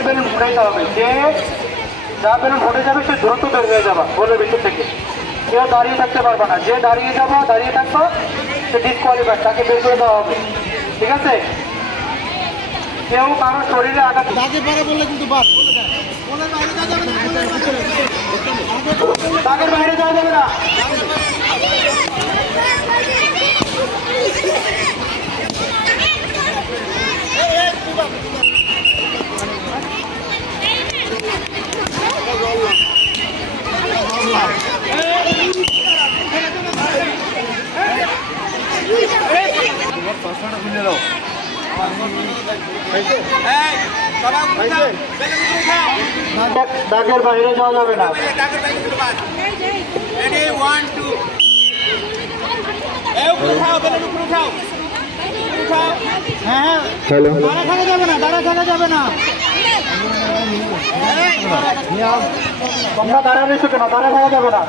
দাগের বেলুন ফুটাইতে হবে। যে যা বেলুন ফুটে যাবে সে দ্রুত বের হয়ে যাবা গোলের ভিতর থেকে। কেউ দাঁড়িয়ে থাকতে পারবে না, যে দাঁড়িয়ে থাকবো সে ডিসকোয়ালিফাই, তাকে বের করে দেওয়া হবে। ঠিক আছে? কেউ কারো শরীরে আঘাত দাগের বাইরে যাওয়া যাবে না। দাগের বাইরে যাওয়া যাবে না। তোমরা দাঁড়ানো কেন? দাঁড়া থাকা যাবে না।